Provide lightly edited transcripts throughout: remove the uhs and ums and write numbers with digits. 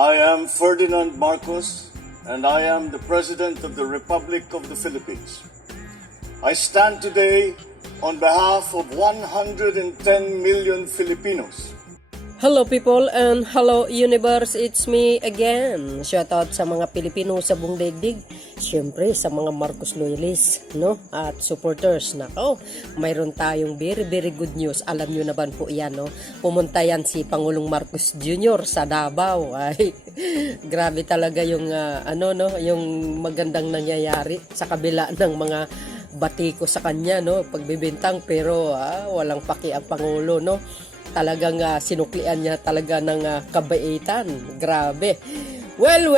I am Ferdinand Marcos, and I am the President of the Republic of the Philippines. I stand today on behalf of 110 million Filipinos. Hello people and hello universe, it's me again. Shoutout sa mga Pilipino sa buong daigdig. Siyempre sa mga Marcos loyalists, no? At supporters. Nako, mayroon tayong very good news. Alam nyo naman po yan, no? Pumunta yan si Pangulong Marcos Jr. sa Davao. Ay, grabe talaga yung yung magandang nangyayari sa kabila ng mga batiko sa kanya, no? Pagbibintang, pero walang paki ang Pangulo, no? Talagang sinuklian niya talaga ng kabaitan. Grabe. Well.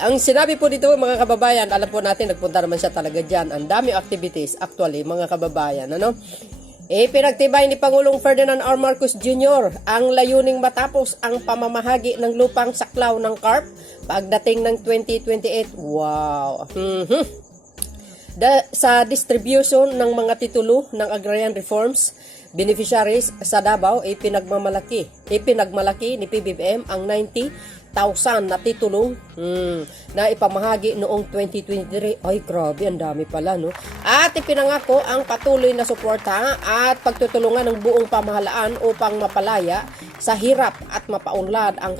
Ang sinabi po dito mga kababayan, alam po natin, nagpunta naman siya talaga dyan. Ang dami activities actually mga kababayan. Pinagtibay ni Pangulong Ferdinand R. Marcos Jr. ang layuning matapos ang pamamahagi ng lupang saklaw ng CARP pagdating ng 2028. Wow. Sa distribution ng mga titulo ng agrarian reforms, beneficiaries sa Davao ipinagmalaki ni PBBM ang 90,000 na titulo na ipamahagi noong 2023. Ay, grabe, ang dami pala, no? At ipinangako ang patuloy na suporta at pagtutulungan ng buong pamahalaan upang mapalaya sa hirap at mapaunlad ang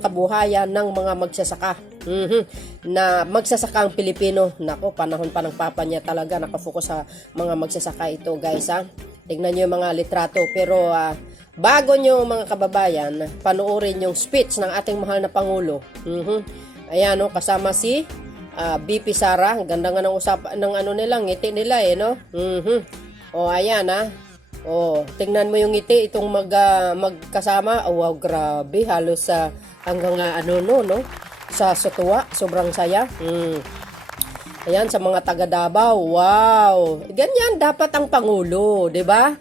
kabuhayan ng mga magsasaka. Na magsasakang Pilipino. Nako, panahon pa ng papa niya talaga nakafocus sa mga magsasaka ito, guys, ha. Tignan nyo yung mga litrato. Pero bago nyo mga kababayan, panoorin yung speech ng ating mahal na Pangulo. Ayan, no, kasama si BP Sara. Ganda nga ng usapan ng nila, ngiti nila, no? O, ayan, ha. O, tingnan mo yung ngiti itong magkasama. Oh, wow, grabe. Halos hanggang no? Sa tuwa, sobrang saya. Ayan, sa mga taga Davao, wow. Ganyan dapat ang Pangulo, 'di ba?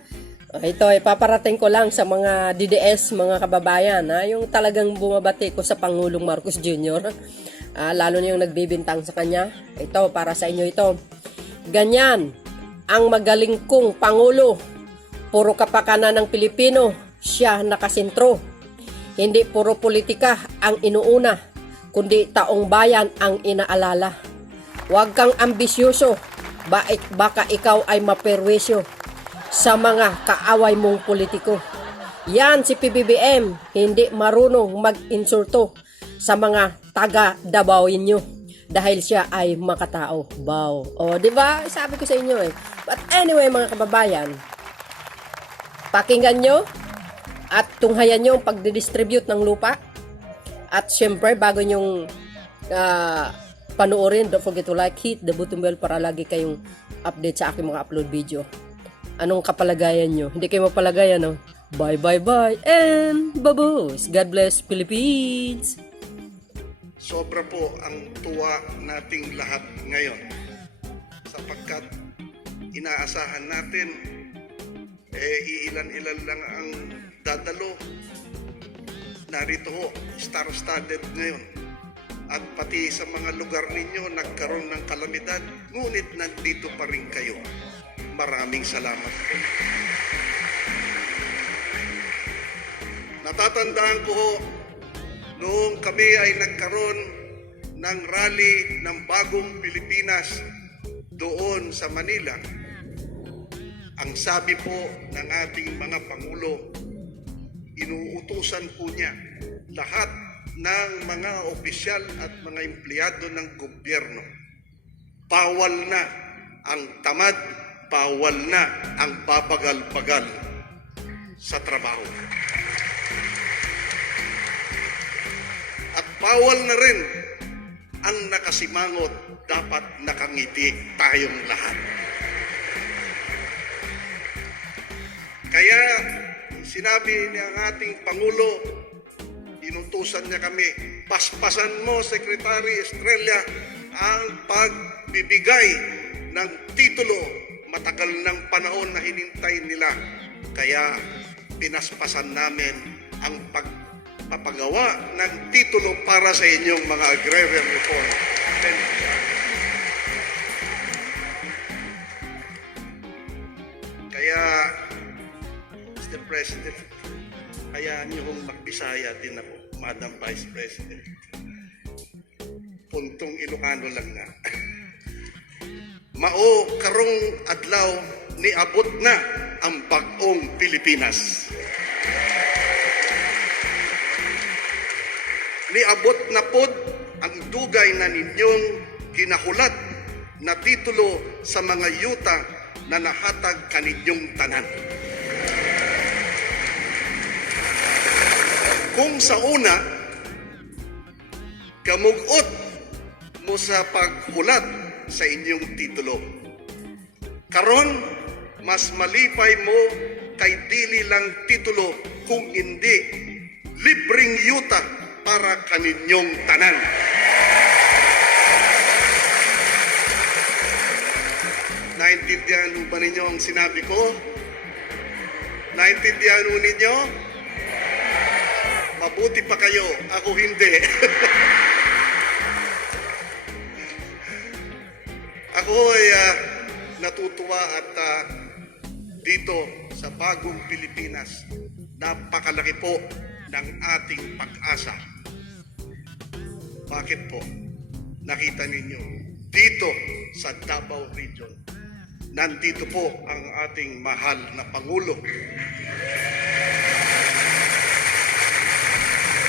Ito ipaparating ko lang sa mga DDS, mga kababayan, yung talagang bumabati ko sa Pangulong Marcos Jr. Lalo na yung nagbibintang sa kanya. Ito, para sa inyo ito. Ganyan ang magaling kong Pangulo. Puro kapakanan ng Pilipino, siya nakasentro. Hindi puro politika ang inuuna, kundi taong bayan ang inaalala. Huwag kang ambisyoso, baka ikaw ay maperwisyo sa mga kaaway mong politiko. Yan si PBBM, hindi marunong mag-insulto sa mga taga-Dabaoinyo dahil siya ay makatao. Wow. O, di ba? Sabi ko sa inyo . But anyway, mga kababayan, pakinggan nyo at tunghayan nyo ang pagdidistribute ng lupa. At syempre, bago nyong panoorin, don't forget to like, hit the button bell para lagi kayong update sa aking mga upload video. Anong kapalagayan nyo? Hindi kayo mapalagayan, no? Bye and babos. God bless Philippines. Sobra po ang tuwa nating lahat ngayon sapagkat inaasahan natin iilan-ilan lang ang dadalo. Narito ho, star-studded ngayon. At pati sa mga lugar ninyo nagkaroon ng kalamidad, ngunit nandito pa rin kayo. Maraming salamat po. Natatandaan ko ho, noong kami ay nagkaroon ng rally ng Bagong Pilipinas doon sa Manila, ang sabi po ng ating mga Pangulo, inuutusan po niya lahat ng mga opisyal at mga empleyado ng gobyerno. Bawal na ang tamad, bawal na ang babagal-bagal sa trabaho. At bawal na rin ang nakasimangot, dapat nakangiti tayong lahat. Kaya sinabi ng ating Pangulo, inutusan niya kami, paspasan mo, Secretary Estrella, ang pagbibigay ng titulo. Matagal ng panahon na hinintay nila. Kaya pinaspasan namin ang pagpapagawa ng titulo para sa inyong mga agrarian reform. Kaya, Mr. President, hayaan niyo kong magbisaya din ako. Madam Vice President. Puntong Ilocano lang na. Mao karong adlaw ni abot na ang bag-ong Pilipinas. Niabot na pod ang dugay na ninyong kinahulat na titulo sa mga yuta na nahatag kaninyong tanan. Kung sa una, kamugot mo sa paghulat sa inyong titulo. Karon, mas malipay mo kay dili lang titulo kung hindi libreng yuta para kaninyong tanan. Naintindihan mo ba ninyo ang sinabi ko? Naintindihan mo ninyo? Mabuti pa kayo, ako hindi. Ako ay natutuwa at dito sa bagong Pilipinas, napakalaki po ng ating pag-asa. Bakit po? Nakita ninyo, dito sa Davao Region, nandito po ang ating mahal na Pangulo.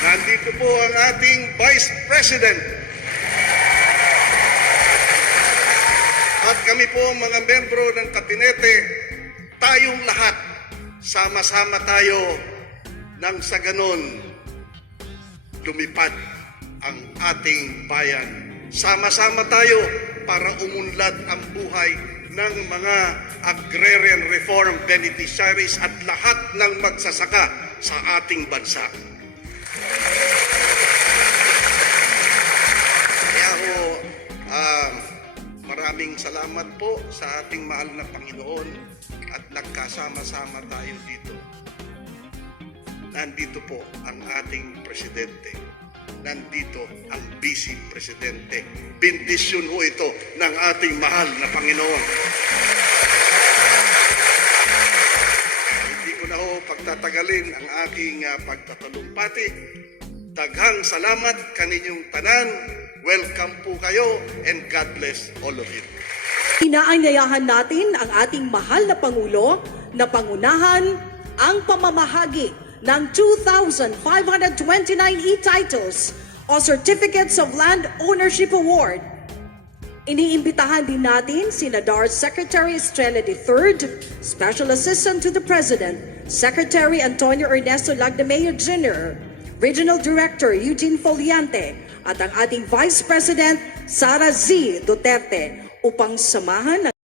Nandito po ang ating Vice President. At kami po mga membro ng kabinete, tayong lahat, sama-sama tayo nang sa ganon lumipad ang ating bayan. Sama-sama tayo para umunlad ang buhay ng mga agrarian reform beneficiaries at lahat ng magsasaka sa ating bansa. Kaya ho, maraming salamat po sa ating mahal na Panginoon at nagkasama-sama tayo dito. Nandito po ang ating presidente. Nandito ang vice presidente. Bendisyon ho ito ng ating mahal na Panginoon. Hindi ko na ho pagtatagalin ang aking pagtatalumpati. Daghang salamat kaninyong tanan. Welcome po kayo and God bless all of you. Inaanyayahan natin ang ating mahal na Pangulo na pangunahan ang pamamahagi ng 2,529 e-titles o Certificates of Land Ownership Award. Iniimbitahan din natin si DARS Secretary Estrella III, Special Assistant to the President, Secretary Antonio Ernesto Lagdameo Jr., Regional Director Eugene Foliante, at ang ating Vice President Sara Z. Duterte upang samahan ng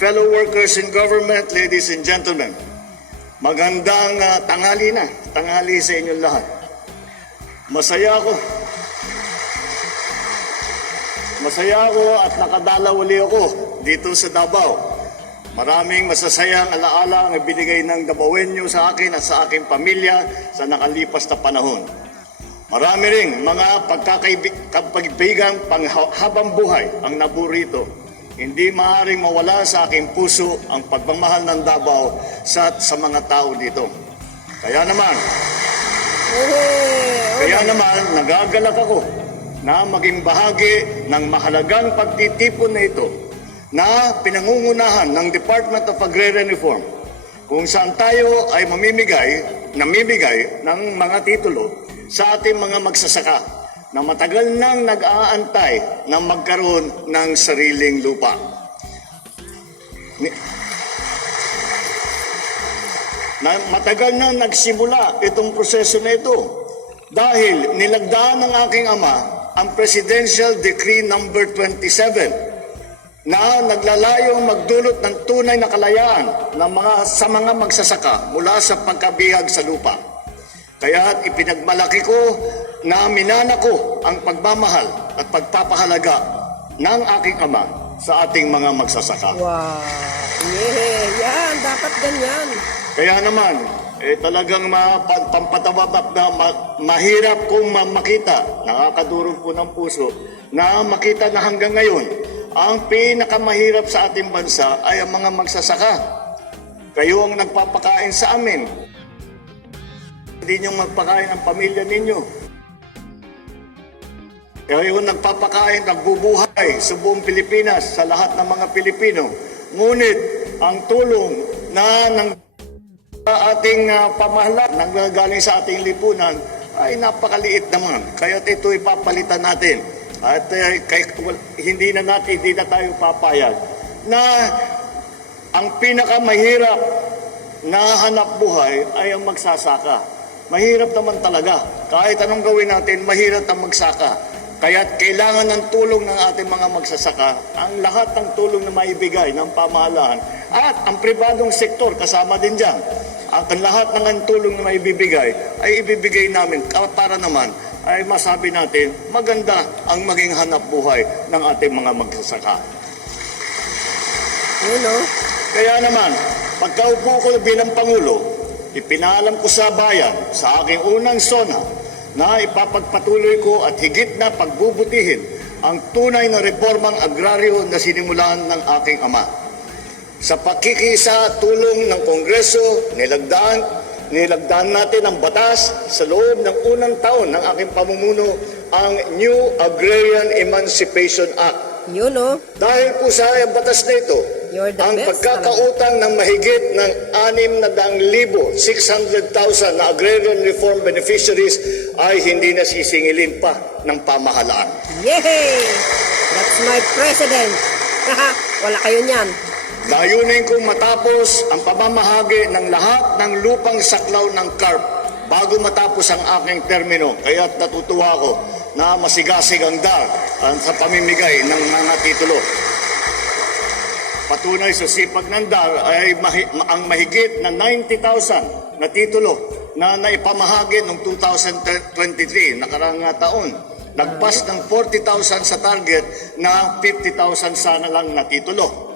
fellow workers in government, ladies and gentlemen, magandang tanghali sa inyong lahat. Masaya ako at nakadalaw uli ako dito sa Davao. Maraming masasayang alaala ang ibinigay ng Davaoenyo sa akin at sa aking pamilya sa nakalipas na panahon. Marami ring mga pagkakaibigang panghabang buhay ang naburito. Hindi maaaring mawala sa aking puso ang pagmamahal ng Davao sa mga tao dito. Kaya naman, nagagalak ako na maging bahagi ng mahalagang pagtitipon na ito na pinangungunahan ng Department of Agrarian Reform, kung saan tayo ay namimigay ng mga titulo sa ating mga magsasaka na matagal nang nag-aantay na magkaroon ng sariling lupa. Matagal nang nagsimula itong proseso na ito dahil nilagdaan ng aking ama ang Presidential Decree number 27 na naglalayong magdulot ng tunay na kalayaan sa mga magsasaka mula sa pagkabihag sa lupa. Kaya ipinagmalaki ko na minana ko ang pagmamahal at pagpapahalaga ng aking ama sa ating mga magsasaka. Wow! Yan! Dapat ganyan. Kaya naman, talagang pampatawabap na mahirap kong makita, nakakadurog po ng puso, na makita na hanggang ngayon, ang pinakamahirap sa ating bansa ay ang mga magsasaka. Kayo ang nagpapakain sa amin. Hindi nyo magpakain ang pamilya ninyo. Kayo ang nagpapakain, nagbubuhay sa buong Pilipinas, sa lahat ng mga Pilipino. Ngunit ang tulong na ating pamahalaan, nanggagaling sa ating lipunan, ay napakaliit naman. Kaya ito ipapalitan natin. At hindi na tayo papayag na ang pinakamahirap na hanap buhay ay ang magsasaka. Mahirap naman talaga. Kahit anong gawin natin, mahirap ang magsaka. Kaya kailangan ng tulong ng ating mga magsasaka, ang lahat ng tulong na maibigay ng pamahalaan at ang pribadong sektor kasama din dyan. Ang lahat ng tulong na maibibigay ay ibibigay namin para naman ay masabi natin maganda ang maging hanap buhay ng ating mga magsasaka. Kaya naman, pagkaupo ko bilang Pangulo, ipinalam ko sa bayan sa aking unang SONA na ipapagpatuloy ko at higit na pagbubutihin ang tunay na reformang agraryo na sinimulan ng aking ama. Sa pakikisa tulong ng Kongreso, nilagdaan natin ang batas sa loob ng unang taon ng aking pamumuno, ang New Agrarian Emancipation Act. Dahil po sa batas na ito, ang pagkakautang ng mahigit ng 600,000 na agrarian reform beneficiaries ay hindi na sisingilin pa ng pamahalaan. Yay! That's my president! Wala kayo niyan. Layunin kong matapos ang pamamahagi ng lahat ng lupang saklaw ng CARP bago matapos ang aking termino. Kaya natutuwa ako na masigasig ang DAR sa pamimigay ng mga titulo. Patunay sa sipag ng DAR ay ang mahigit na 90,000 na titulo na naipamahagi noong 2023, nakarang taon. Nagpas ng 40,000 sa target na 50,000 sana lang na titulo.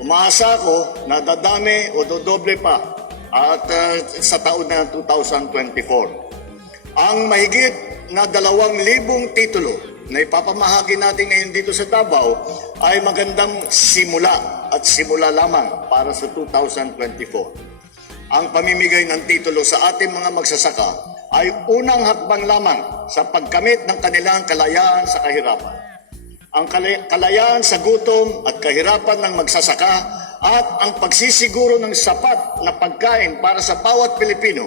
Umaasa ako na dadami o dodoble pa at sa taon na 2024. Ang mahigit na 2,000 titulo na ipapamahagi natin ngayon dito sa Davao ay magandang simula at simula lamang para sa 2024. Ang pamimigay ng titulo sa ating mga magsasaka ay unang hakbang lamang sa pagkamit ng kanilang kalayaan sa kahirapan. Ang kalayaan sa gutom at kahirapan ng magsasaka at ang pagsisiguro ng sapat na pagkain para sa bawat Pilipino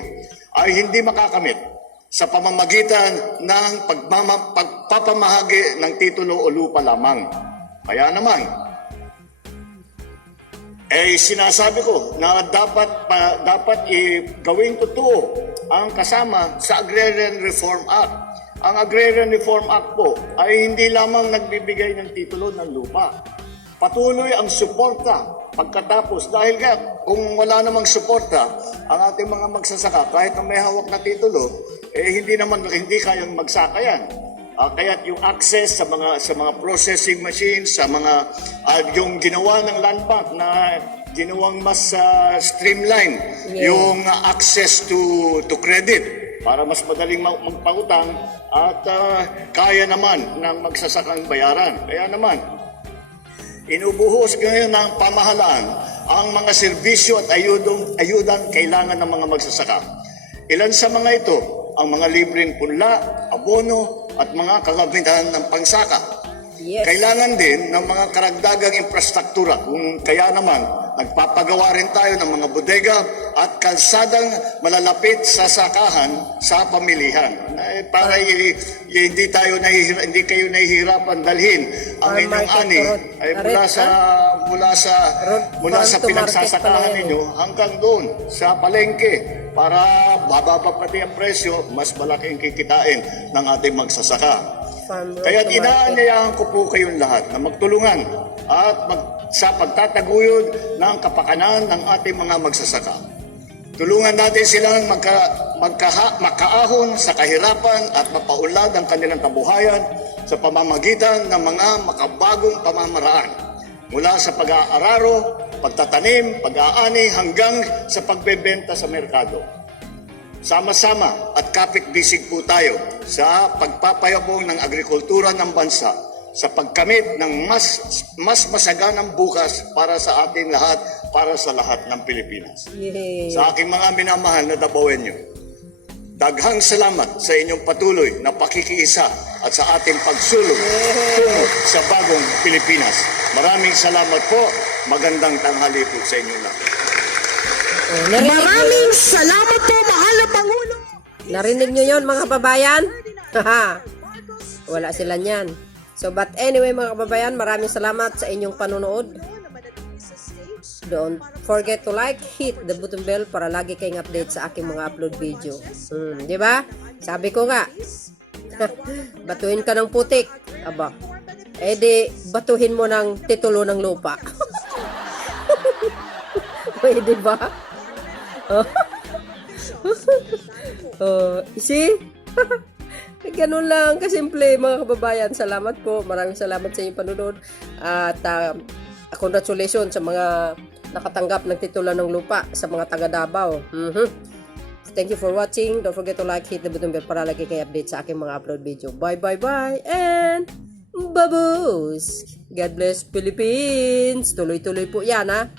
ay hindi makakamit sa pamamagitan ng pagpapamahagi ng titulo o lupa lamang. Kaya naman, sinasabi ko na dapat gawing totoo ang kasama sa Agrarian Reform Act. Ang Agrarian Reform Act po ay hindi lamang nagbibigay ng titulo ng lupa. Patuloy ang suporta pagkatapos, dahil nga kung wala namang suporta ang ating mga magsasaka, kahit na may hawak na titulo, hindi kayang magsaka yan. Kaya yung access sa mga processing machines, sa mga yung ginawa ng Land Bank na ginawang mas streamline yung access to credit para mas madaling magpautang at kaya naman ng magsasakang bayaran. Kaya naman, inubuhos ngayon ng pamahalaan ang mga serbisyo at ayudang kailangan ng mga magsasaka. Ilan sa mga ito, ang mga libreng punla, abono, at mga kagamitan ng pangsaka. Yes. Kailangan din ng mga karagdagang infrastruktura. Kung kaya naman, nagpapagawa rin tayo ng mga bodega at kalsadang malalapit sa sakahan sa pamilihan. Para hindi kayo nahihirapan dalhin ang inyong ani ay mula sa pinagsasakahan ninyo hanggang doon sa palengke para bababa pati ang presyo, mas malaki ang kikitain ng ating magsasaka. Kaya inaanyayahan ko po kayong lahat na magtulungan at sa pagtataguyod ng kapakanan ng ating mga magsasaka. Tulungan natin silang makaahon sa kahirapan at mapaunlad ang kanilang kabuhayan sa pamamagitan ng mga makabagong pamamaraan. Mula sa pag-aararo, pagtatanim, pag-aani hanggang sa pagbebenta sa merkado. Sama-sama at kapit-bisig po tayo sa pagpapayabong ng agrikultura ng bansa sa pagkamit ng mas masaganang bukas para sa ating lahat, para sa lahat ng Pilipinas. Yay. Sa aking mga minamahal na Dabawenyo, daghang salamat sa inyong patuloy na pakikiisa at sa ating pagsulong tungo sa bagong Pilipinas. Maraming salamat po. Magandang tanghali po sa inyo lahat. Maraming salamat po, mahal na Pangulo. Narinig nyo yun, mga kababayan? Wala sila niyan. So, but anyway, mga kababayan, maraming salamat sa inyong panonood. Don't forget to like, hit the button bell para lagi kayong update sa aking mga upload video. Di ba? Sabi ko nga, batuhin ka ng putik. Aba, di batuhin mo ng titulo ng lupa. Pwede ba? See? Ganun lang kasimple, mga kababayan. Salamat po. Maraming salamat sa inyong panunod. At congratulations sa mga nakatanggap ng titulo ng lupa sa mga taga Davao. Thank you for watching. Don't forget to like, hit the button bell para lagi kayo update sa aking mga upload video. Bye, bye, bye. And babos! God bless Philippines! Tuloy-tuloy po yan, ha?